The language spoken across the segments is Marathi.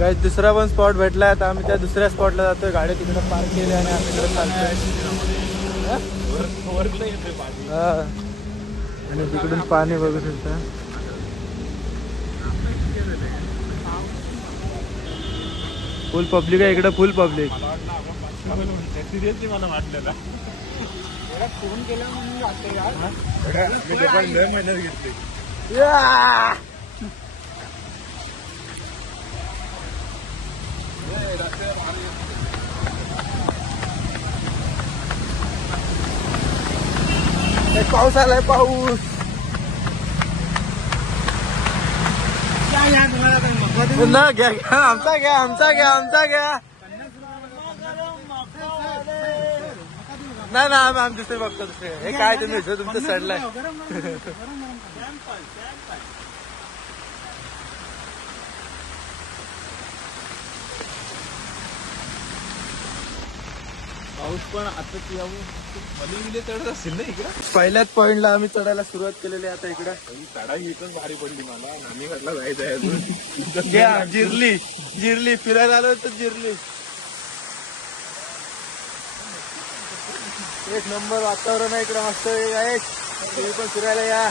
गाईस दुसरा पण स्पॉट भेटला. आता आम्ही त्या दुसऱ्या स्पॉटला जातोय. गाडी तिकडे पार्क केली आणि आम्ही तिकडे चालतोय. हा आणि तिकडून पाणी बघू शकता. फुल पब्लिक आहे इकडे, फुल पब्लिक. सिरियसली मला वाटलेला फोन केला मेहनत घेतली. पाऊस आलाय, पाऊस. पुन्हा घ्या घ्या, आमचा घ्या, आमचा घ्या, आमचा घ्या. नाही ना, आम्ही दुसरे बघतो दुसरे. हे काय तुम्ही तुमचं सडलाय. पाऊस पण आता मले चढत असेल ना इकडं. पहिल्याच पॉइंटला आम्ही चढायला सुरुवात केलेली आहे आता इकडं. चढाई इथून भारी पडली मला. नानी घाटला जायचं आहे अजून. घ्या, जिरली जिरली फिरायला आलो तर जिरली. एक नंबर वातावरण आहे इकडं, मस्त आहे. तुम्ही पण फिरायला या.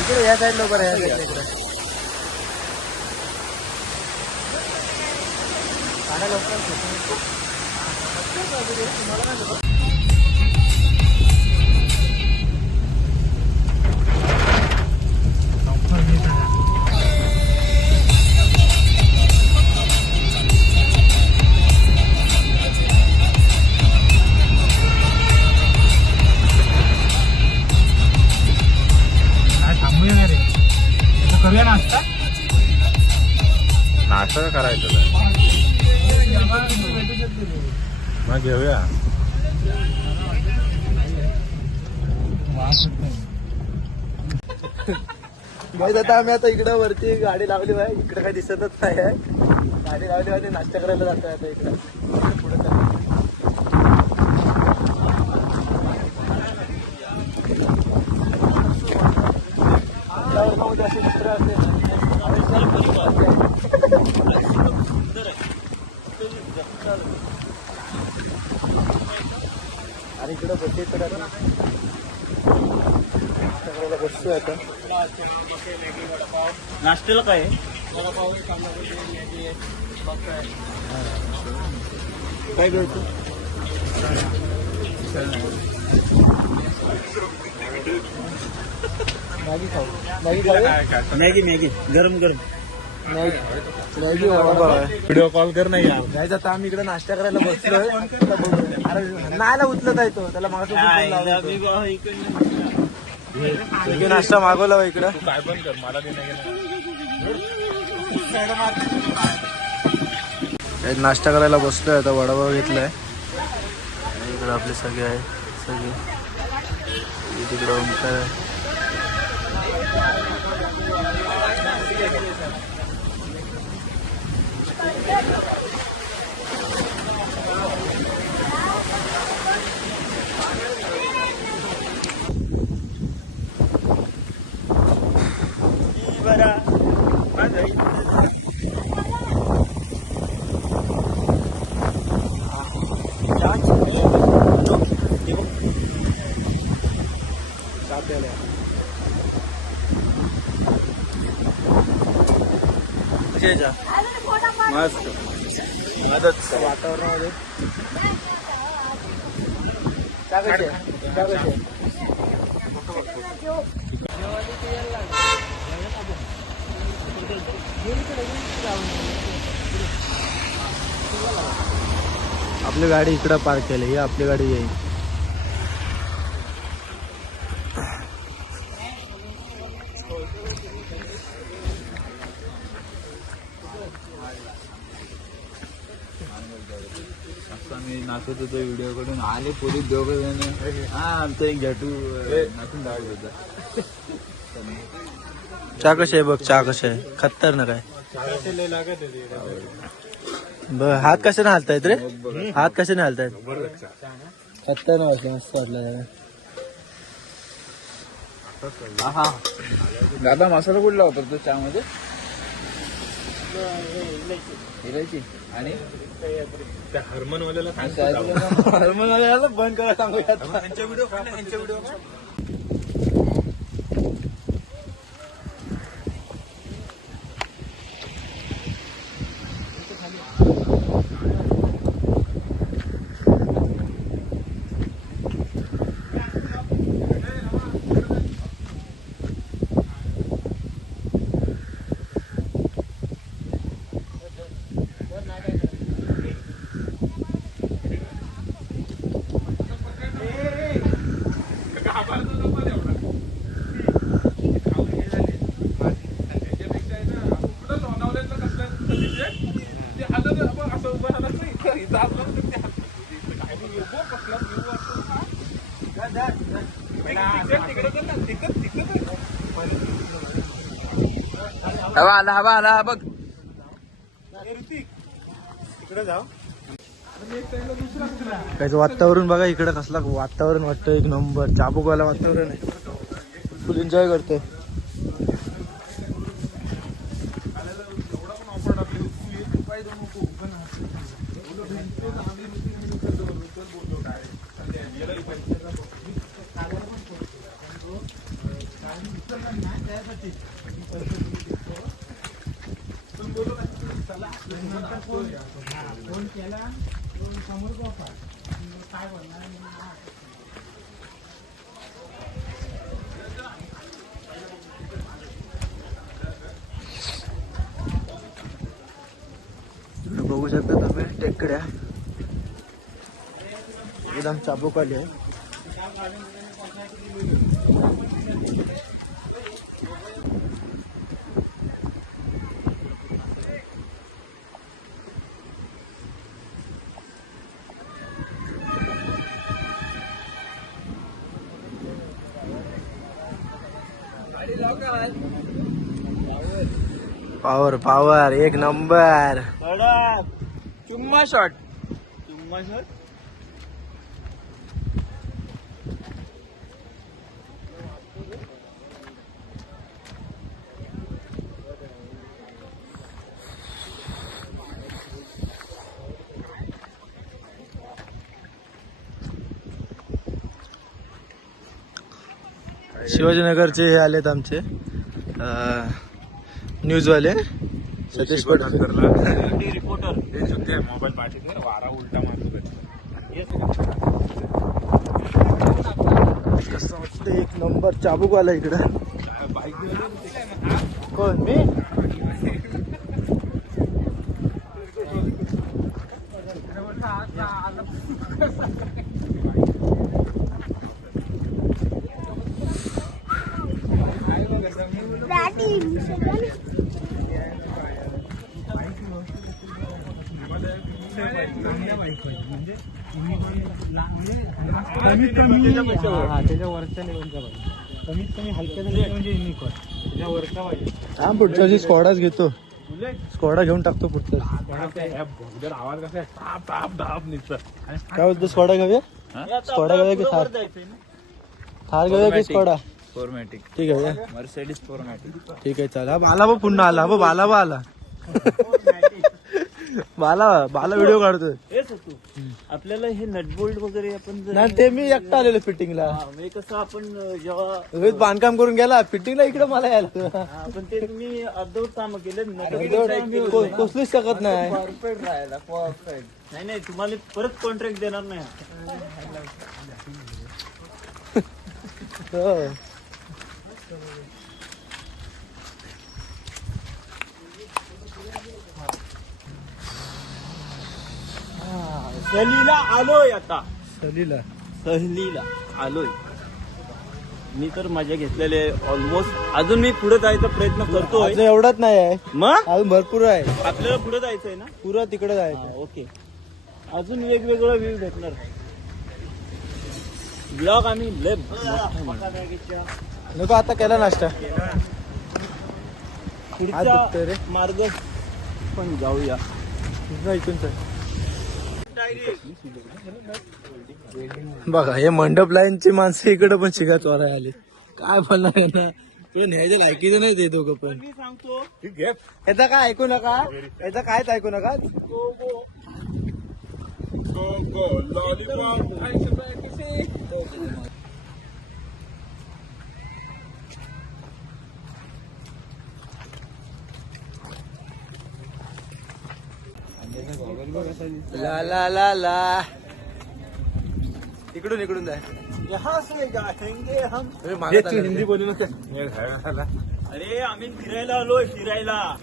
इकडे या साईड लवकर या साईड इकडे. करूया नाश्ता. नाश्ता करायचं मग घेऊया. गाईज आता आम्ही आता इकडं वरती गाडी लावली आहे. इकडे काही दिसतच नाही आहे. गाडी लावली आहे, नाश्ता करायला जातोय आता इकडं. पुढे असे चित्र असते. आणि इकडं बसते तर बसतोय आता. नाश्त्याला काय आहे? काय घ्यायचं? मॅगी खाऊ. मॅगी खाऊ. मॅगी गरम गरम. मॅगी व्हिडिओ कॉल कर नाही. जायचं आता आम्ही इकडे नाश्ता करायला बसलोय. अरे नाहीला उचलत आहे तो, त्याला मागं नाश्ता मागवला इकडं. काय पण कर मला नाश्ता करायला बसलोय आता. वडापाव घेतलाय. इकडे आपले सगळे आहे, सगळे तिकडे ओमकार आहे. मस्त मदत वातावरणामध्ये आपली गाडी इकडं पार्क केली. ही आपली गाडी येईल. मी नाचत होतो व्हिडिओ कडून आले पोलीस दोघं जण. हा आमचा एक झटू नाचून धावत होता. चहा कशी आहे बघ, चहा कशी आहे. खतरनाक आहे. हात कशाने हालतायत रे? हात कशाने हालतायत? खतरनाक वाटलं, मस्त वाटलं. हा दादा मसाला कुठला वापरतो चहामध्ये? इलायची आणि त्या हरमनवाल्याला हरमनवाल्याला बंद करा सांगूया. त्यांच्या व्हिडिओ त्यांच्या व्हिडिओ हवा आला बघ. त्याचं वातावरण बघा इकडे, कसला वातावरण वाटतं, एक नंबर चाबूकवाला वातावरण आहे. फुल एन्जॉय करतोय. बघू शकता तुम्ही टेकड्या एकदम चाबूकवाली आहे. पावर पावर एक नंबर. चुम्मा शॉट. शिवाजीनगरचे हे आलेत आमचे न्यूजवाले सतीश पटेल. रिपोर्टर मोबाईल पाठवते वारा उलटा मारतो. कसं वाटतं, एक नंबर चाबूकवाला इकडं. कोण मी? त्याच्या वरच्या लेवलचा पाहिजे, कमीत कमी हलक्या म्हणजे युनिकॉर्न त्याच्या वरचा पाहिजे. हा पुढच्या वर्षी स्कॉडाच घेतो, स्कॉडा घेऊन टाकतो पुढच्या आवाज कसा आहे, ताप ताप ताप निघतं. काय बोलतो? स्कॉडा घेऊया, स्कॉडा घेऊया की थार? थार घेऊया की स्कॉडा? फॉर्मॅटिक. ठीक आहे, मर्सिडीज फॉर्मॅटिक. ठीक आहे, चला. बाला बा पुन्हा आला, बाला बा आला. बाला व्हिडिओ काढतोय. आपल्याला हे नटबोल्ट वगैरे आपण नाही, ते मी एकटा आलेलो फिटिंगला. म्हणजे कसं आपण जेव्हा रोहित बांधकाम करून गेला फिटिंगला, इकडे मला यायला. आपण ते तुम्ही अर्धवट काम केले, कोसलूच शकत नाही. परफेक्ट राहायला परफेक्ट. नाही तुम्हाला परत कॉन्ट्रॅक्ट देणार नाही. हो. सहलीला आलोय आता, सहलीला आलोय मी. तर मजा घेतलेले ऑलमोस्ट. अजून मी पुढे जायचा प्रयत्न करतोय. अजून एवढंच नाही आहे, मग अजून भरपूर आहे. आपल्याला पुढे जायचंय ना, पुरा तिकडे जायचं. ओके. अजून वेगवेगळा व्ह्यू भेटणार. ब्लॉग आम्ही लय नको, आता केला नाश्ता. पुढचा मार्ग पण जाऊया. बघा हे मंडप लाईनची माणसं इकडे पण शिगा चोराय आली. काय बोलणार यांना, पण ह्याच्या लायकीचं नाही ते दोघं पण. मी सांगतो याचा काय ऐकू नका, याचा कायच ऐकू नका. ला ला ला ला इकडून इकडून जाय. हिंदी बोलू नका. अरे आम्ही फिरायला आलोय फिरायला.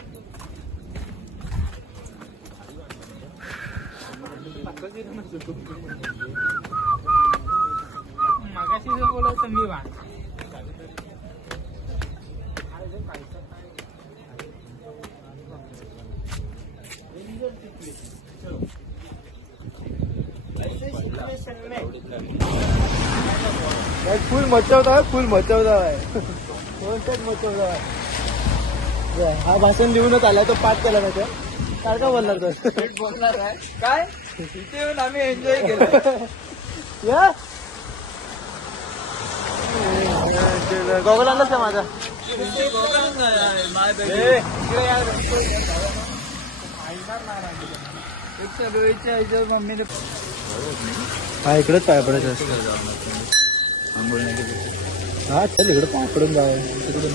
मागाशी जर बोलायचं मी वा फुल मचवता आहे, फुल मचवता आहे. कोणताच मचवता आहे. हा भाषण लिहूनच आलाय, तो पाठ केला नाही. काय काय बोलणार तर बोलणार आहे काय इथे येऊन आम्ही एन्जॉय केलं. या गॉगल आणलास का माझा? मम्मीने हा इकडेच पाय पडायचं असतं. हा चल इकडे पाय पडून जावं तिकडून.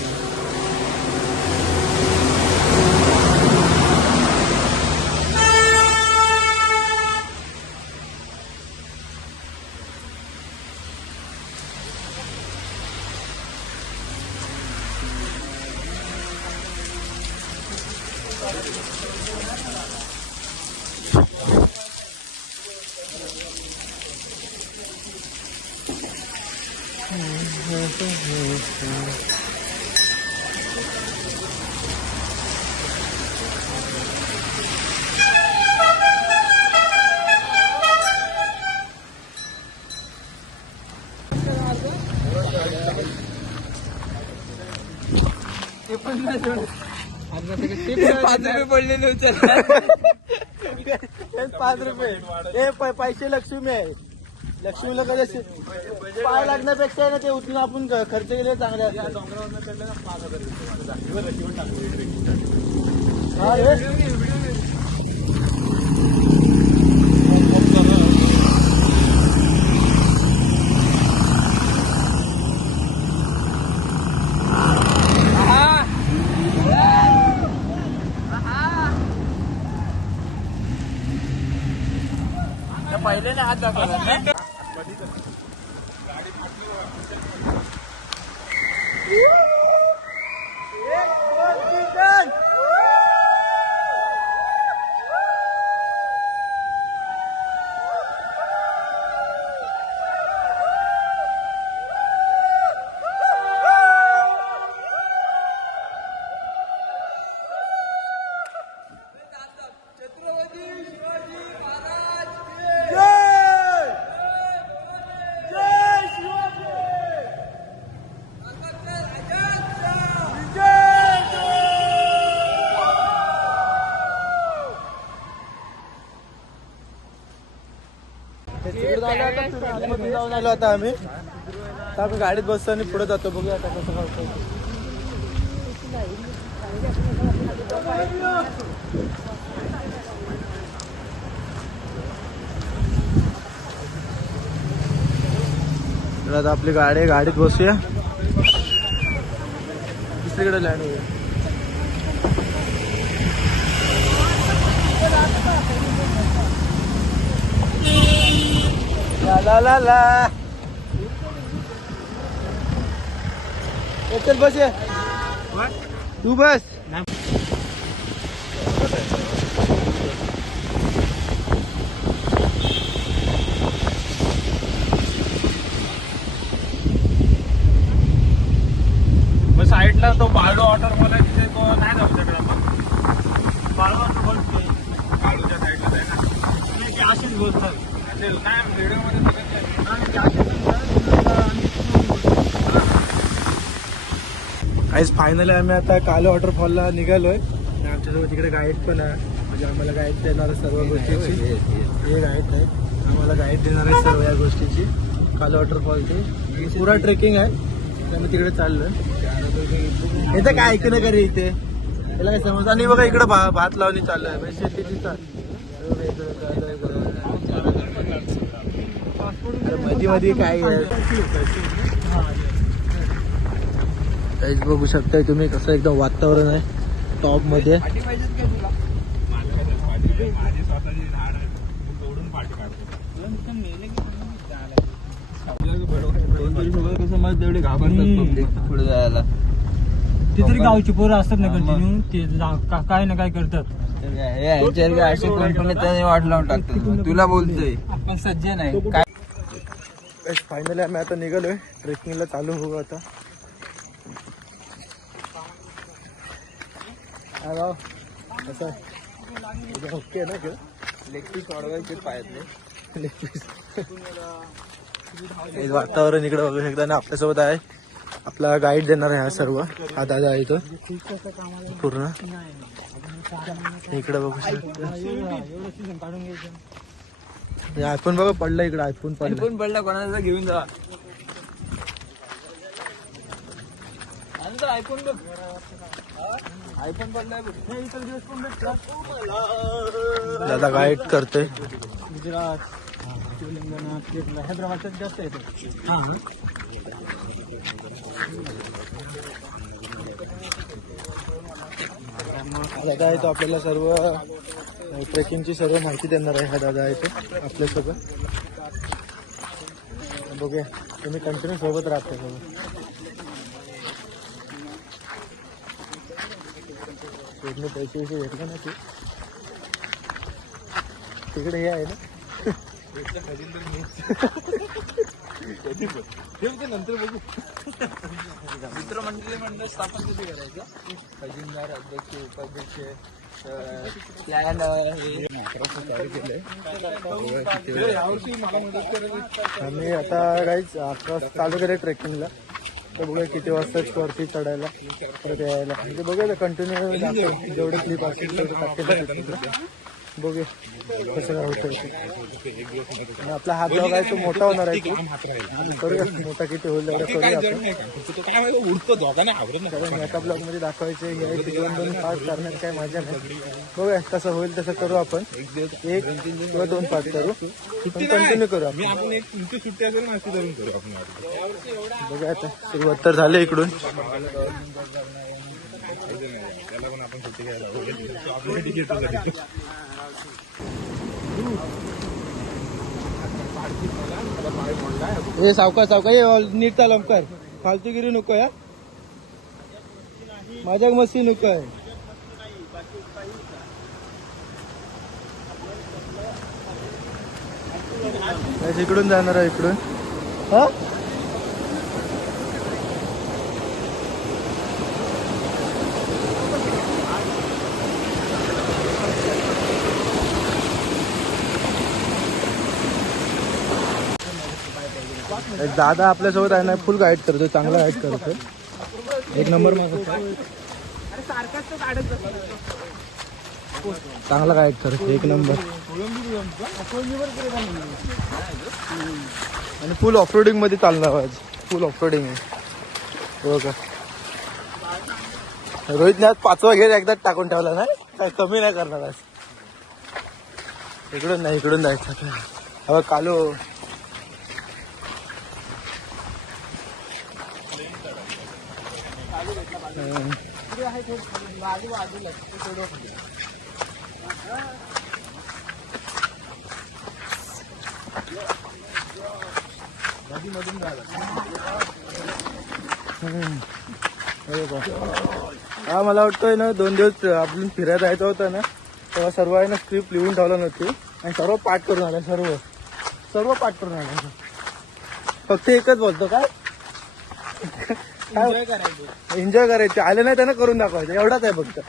₹5 पडलेले उचल. 5 रुपये पैसे लक्ष्मी आहे. लक्ष्मीला कधी पाय लागण्यापेक्षा आहे ना ते उचलून आपण खर्च केले चांगले असतात. हा रे. पहिले नाही हात दाखवला ना. जाऊन आलो आता आम्ही. आता आम्ही गाडीत बसतो आणि पुढे जातो. बघूया आता कसं करतो. आता आपली गाडी आहे, गाडीत बसूया. दुसरीकडे लँड होऊया. ला ला ला चल बस. तू बस. मग साईडला तो बाळू ऑर्डर मला तिथे तो नाही जाऊ शकत आपण. बाळूचा बोलतो बाळूच्या साईडला आहे ना. तुम्ही अशीच बोलतात नाही व्हिडिओमध्ये काहीच फायनली आम्ही आता काले वॉटरफॉलला निघालोय. आणि आमच्यासोबत तिकडे गाईड पण आहे. म्हणजे जे आम्हाला गाईड देणार आहे सर्व गोष्टीची. हे गाईड आहे आम्हाला गाईड देणार आहे सर्व या गोष्टीची. काल वॉटरफॉलची पुरा ट्रेकिंग आहे तर मी तिकडे चाललोय. इथं काय ऐकणं करे इथे त्याला काय समज. आणि बघा इकडं भात लावणी चालू आहे शेतीची मध्ये मध्ये काय काहीच बघू शकताय तुम्ही कसं एकदम वातावरण आहे टॉप मध्ये. माझी स्वतःची झाड तोडून पाठी कसं मग तेवढे घाबरतात पब्लिक पुढे जायला. ती तरी गावची पोरं असतात ना कंटिन्यू ते काय ना काय करतात. असे कोण पण त्याने वाट लावून टाकतात. तुला बोलतोय आपण सज्जन आहे. फायनली आम्ही आता निघालोय ट्रेकिंगला चालू होऊ आता. कसं ओके ना का लेग पीस वाढवायचे पायातले. वातावरण इकडे बघू शकता. आणि आपल्यासोबत आहे आपला गाईड देणार आहे हा सर्व. हा दादा आहे तो पूर्ण इकडे बघू शकता. आयफोन बघा पडला इकडे. आयफोन पडला कोणाचा घेऊन जा. आयफोन बघ आयफोन पडलाय बघ. दादा गाईड करतोय. गुजरात तेलंगणा केरळ हैदराबादच्याच जास्त येतो. दादा आहे तो आपल्याला सर्व ट्रेकिंगची सर्व माहिती देणार आहे. हा दादा आहे तो आपल्यासोबत. बघूया तुम्ही कंटिन्यू सोबत राहता सोबत. पूर्ण पैसे भेटले ना ते तिकडे हे आहे ना. नंतर बघू. मित्रमंडळी मंडळ स्थापन कधी करायचं. खजिनदार अध्यक्ष उपाध्यक्ष प्लॅन आम्ही आता काहीच 11 चालू केलं ट्रेकिंगला. तर बघूया किती वाजता वरती चढायला परत यायला. म्हणजे बघूया कंटिन्यू जेवढे क्लिप असतील तेवढे टाकते. बघूया कसं काय होतं. आणि आपला हात ब्लॉग आहे तो मोठा होणार आहे. करूया मोठा किती होईल तेवढा करूया आपण. कारण एका ब्लॉग मध्ये दाखवायचे हे 2 पार्ट करण्यात काय मजा नाही. बघूया कसं होईल तसं करू आपण. 1 किंवा 2 पार्ट करू पण कंटिन्यू करू आपण. सुट्टी असेल ना धरून करू आपण. बघा आता सुरुवात तर झाली इकडून. त्याला पण आपण सुट्टी घ्यायला हे सावकाश सावकाश नीट चालव कर. फालतूगिरी नको या माझ्या मस्ती नको आहे. इकडून जाणार आहे इकडून. हा दादा आपल्यासोबत आहे ना फुल गाईड करतो. चांगला गाईड करतो. 1 नंबर चांगला गाईड करतो. 1 नंबर. आणि फुल ऑफरोडिंग मध्ये चालणार आज. फुल ऑफरोडिंग आहे बघा. रोहितने आज 5वा गेअर एकदाच टाकून ठेवला नाही. काय कमी नाही करणार आज. इकडून नाही इकडून जायचं. હવે કાલો हा मला वाटतोय ना 2 दिवस आपण फिरायला जायचं होतं ना तेव्हा सर्व आहे ना स्क्रिप्ट लिहून ठेवला नव्हती आणि सर्व पाठ करून आला. सर्व पाठ करून आला. फक्त एकच बोलतो काय एन्जॉय करायचे. आले नाही त्यांना करून दाखवायचं एवढाच आहे फक्त.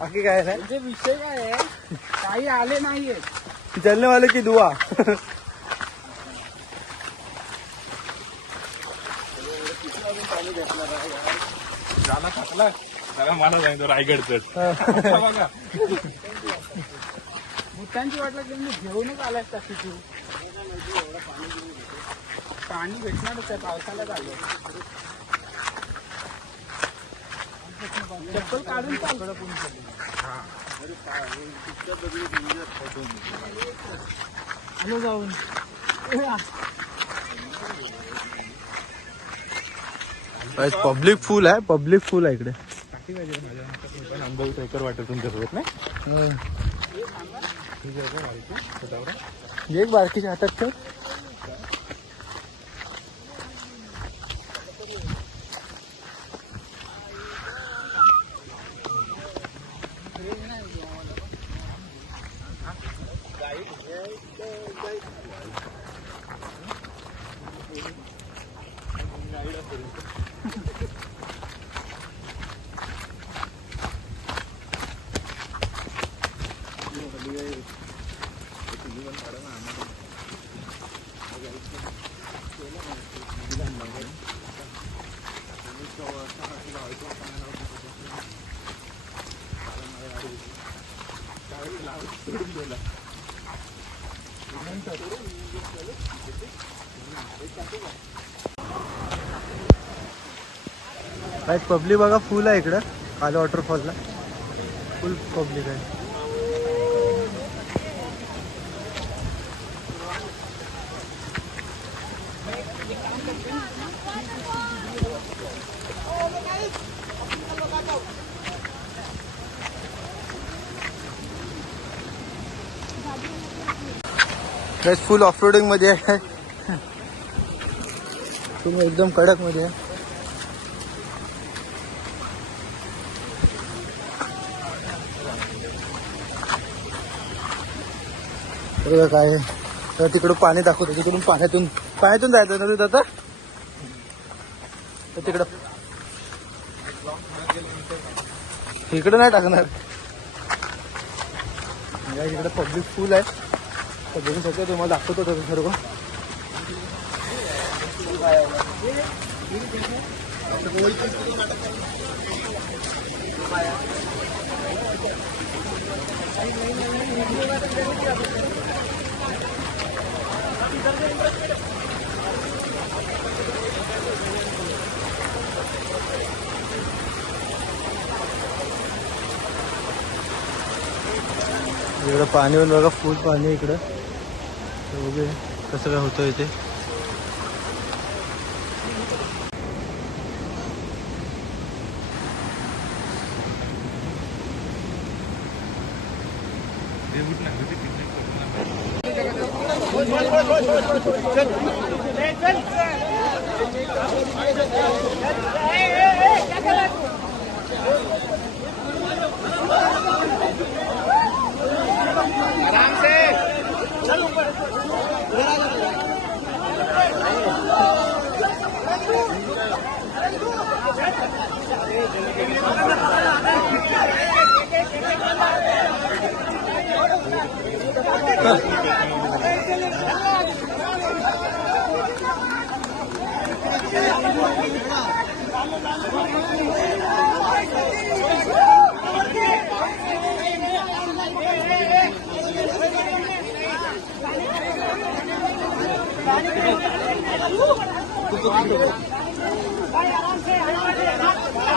बाकी काय नाही. विषय काय आहे काही आले नाहीये. चलने वाले की दुआ. झाला टाकला मला सांगतो रायगड चढ बघा. भूतांची वाट लागली म्हणजे घेऊनच आलाय टाकी तू. पाणी भेटणारच आहे, पावसाला आलो. चप्पल काढून चाल. आलो जाऊन. पब्लिक फुल आहे, पब्लिक फुल आहे इकडे. अनुभव ट्रेकर वाटत तुमच्यासोबत ना. एक बारकीच्या हातात ठेव. पब्लिक बघा फुल आहे इकडं काला वॉटरफॉलला. फुल पब्लिक आहे. फुल ऑफ रोडिंग मध्ये आहे. तुम्ही एकदम कडक मध्ये आहे. काय तर तिकडून पाणी दाखवतो. तिकडून पाण्यातून जायचं ना तिथं आता. तर तिकडं इकडं नाही टाकणार. इकडे पब्लिक फुल आहे. तर बघू शकतो, तुम्हाला दाखवतो तसं सर्व. इकडं पाणी पण बघा, फुल पाणी इकडं. बघू कसं काय होतं इथे.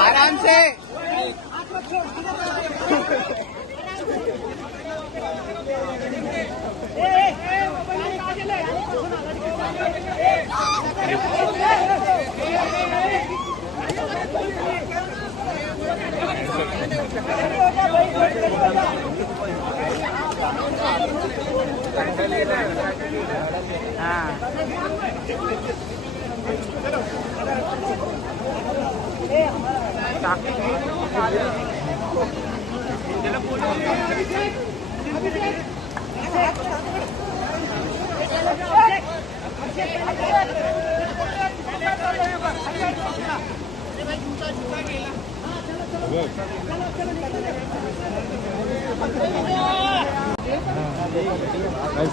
आराम से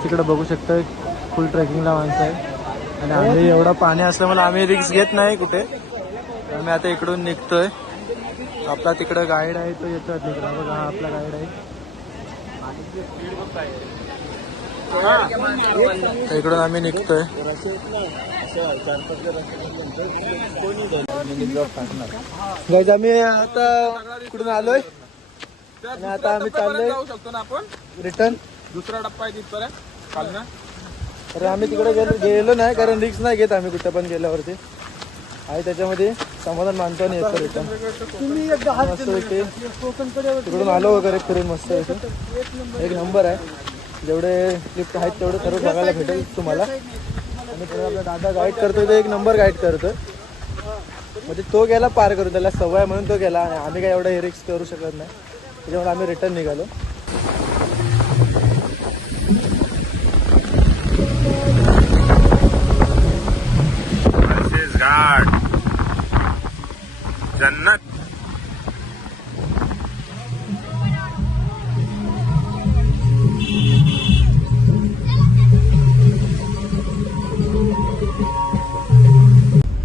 तिकडे बघू शकता फुल ट्रेकिंगला माणसं आहे. आणि आम्ही एवढा पाणी असल्यामुळे आम्ही रिक्स घेत नाही कुठे. आम्ही आता इकडून निघतोय. आपला तिकडं गाईड आहे, तो येतो तिकडं. बघा हा आपला गाईड आहे. इकडून आम्ही निघतोय. गाईज आम्ही आता इकडून आलोय आणि आता आम्ही चाललोय जाऊ शकतो ना आपण. रिटर्न. दुसरा टप्पा आहे तिथपर्यंत खालना. अरे आम्ही तिकडे गेलो नाही कारण रिक्स नाही घेत आम्ही कुठे पण गेल्यावरती. आहे त्याच्यामध्ये समाधान मानतो आणि येतो रिटर्न. मस्त इथे तिकडून आलो वगैरे फिरून मस्त इथे एक नंबर आहे. जेवढे लिफ्ट आहेत तेवढे सर्व बघायला भेटेल तुम्हाला. आणि पुढे आपला दादा गाईड करतोय तो एक नंबर गाईड करतोय. म्हणजे तो गेला पार करून त्याला सवय म्हणून तो गेला आणि आम्ही काय एवढं हे रिक्स करू शकत नाही त्याच्यामुळे आम्ही रिटर्न निघालो. घाट जन्नत.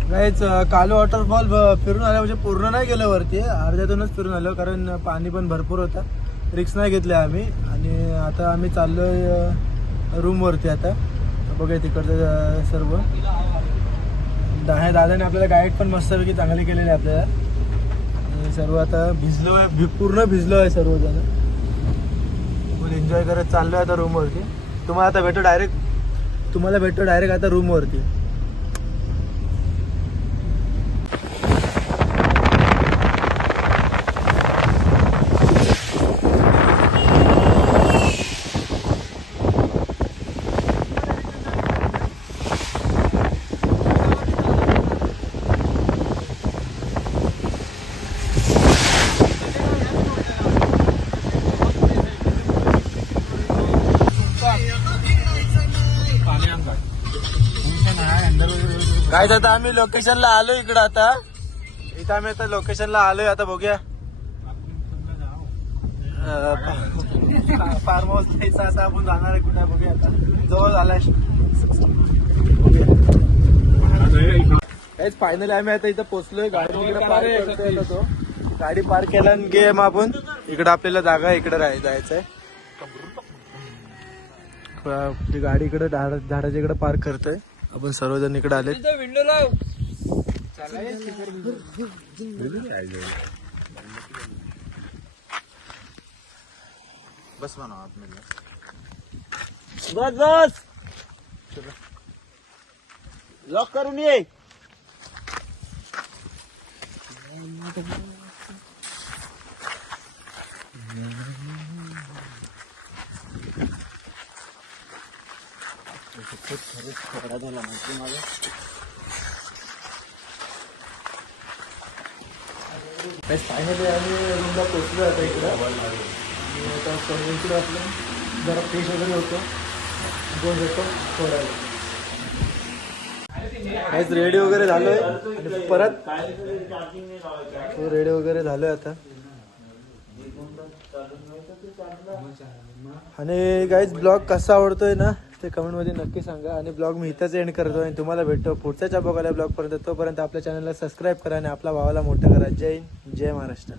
गाईच कालू वॉटरफॉल फिरून आलं म्हणजे पूर्ण नाही गेलं वरती अर्ध्यातूनच फिरून आलो कारण पाणी पण भरपूर होता. रिक्स नाही घेतले आम्ही आणि आता आम्ही चाललोय रूमवरती. आता बघूया तिकडचं सर्व. दादाने आपल्याला गाईड पण मस्तपैकी चांगली केलेली आहे आपल्याला. आणि सर्व आता भिजलो आहे पूर्ण भिजलो आहे सर्वजण. फुल एन्जॉय करत चाललोय आता रूमवरती. तुम्हाला भेटतो डायरेक्ट आता रूमवरती. काय आता आम्ही लोकेशनला आलो इकडं. आता इथं आम्ही आता लोकेशनला आलोय. आता बघूया फार्म हाऊस जायचं आता आपण जाणार आहे कुठे बघूया. आता जवळ आलाय. काहीच फायनली आम्ही आता इथं पोहोचलोय. गाडी वगैरे पार्क करतोय. आता तो गाडी पार्क केला आणि गे मग आपण इकडं आपल्याला जागा इकडे जायचंय. आपली गाडी इकडे झाडाच्या इकडे पार्क करतोय. आपण सर्वजण इकडे आले. बस म्हणा आतमध्ये. बस लॉक करून ये. फायनली आम्ही रूमला पोहोचलो आता इकडं. आता सर्व इकडं आपलं जरा फ्रेश वगैरे होतो. दोन येतो सोडायला. काहीच रेडी वगैरे झालोय आणि परत रेडी वगैरे झालोय आता. आणि काहीच ब्लॉग कसा आवडतोय ना ते कमेंटमध्ये नक्की सांगा. आणि ब्लॉग मी इथंच एंड करतो आणि तुम्हाला भेटतो पुढच्या बघायला ब्लॉग पर्यंत. तोपर्यंत आपल्या चॅनलला सबस्क्राईब करा आणि आपल्या भावाला मोठं करा. जय हिंद, जय महाराष्ट्र.